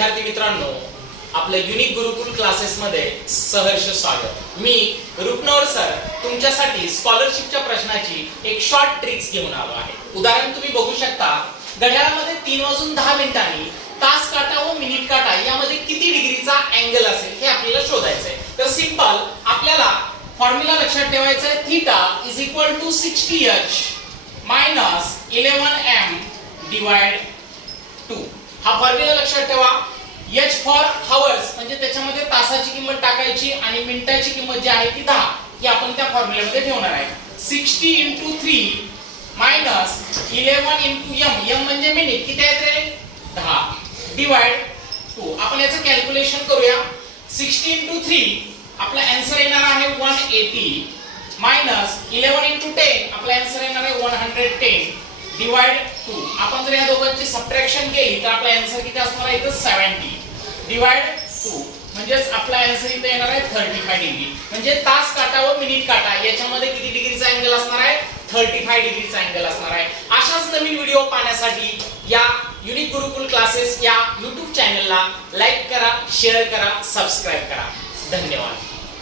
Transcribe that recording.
विद्यार्थी मित्रांनो आपल्या युनिक गुरुकुल क्लासेस मध्ये सहर्ष स्वागत. मी रुपनवर सर तुमच्यासाठी स्कॉलरशिपच्या प्रश्नाची एक शॉर्ट ट्रिक्स घेऊन आलो आहे. उदाहरण तुम्ही बघू शकता घड्याळामध्ये तीन वाजून दहा मिनिटांनी तास काटा व मिनिट काटा यामध्ये किती डिग्रीचा अँगल असेल हे आपल्याला शोधायचं आहे तर सिंपल आपल्याला फॉर्म्युला लक्षात ठेवायचा आहे theta is equal to sixty H minus eleven M divide two हा फॉर्म्युला लक्षात ठेवा. एच फॉर हवर्स म्हणजे त्याच्यामध्ये तासाची किंमत टाकायची आणि मिनिटाची किंमत जी आहे ती दहा. ही आपण त्या फॉर्म्युल्यामध्ये ठेवणार आहे. Sixty into three minus eleven into M M म्हणजे मिनिट किती आहेत रे? दहा. डिवाइड टू आपण याचं कॅल्क्युलेशन करूया. सिक्स्टी इंटू थ्री आपला आन्सर येणार आहे one eighty minus eleven into ten आपला आन्सर येणार आहे one hundred ten divide two आपण जर या दोघांची सबट्रॅक्शन केली तर आपला आन्सर किती असणार आहे? इथं सेव्हन्टी डिवाइड टू म्हणजेच आपला आन्सर इथे येणार आहे थर्टी फाय डिग्री म्हणजे तास काटा व मिनिट काटा. याच्यामध्ये किती डिग्रीचा अँगल असणार आहे? थर्टी फाय डिग्रीचा अँगल असणार आहे. अशाच नवीन व्हिडिओ पाहण्यासाठी या युनिक गुरुकुल क्लासेस या युट्यूब चॅनलला लाईक करा शेअर करा सबस्क्राईब करा. धन्यवाद.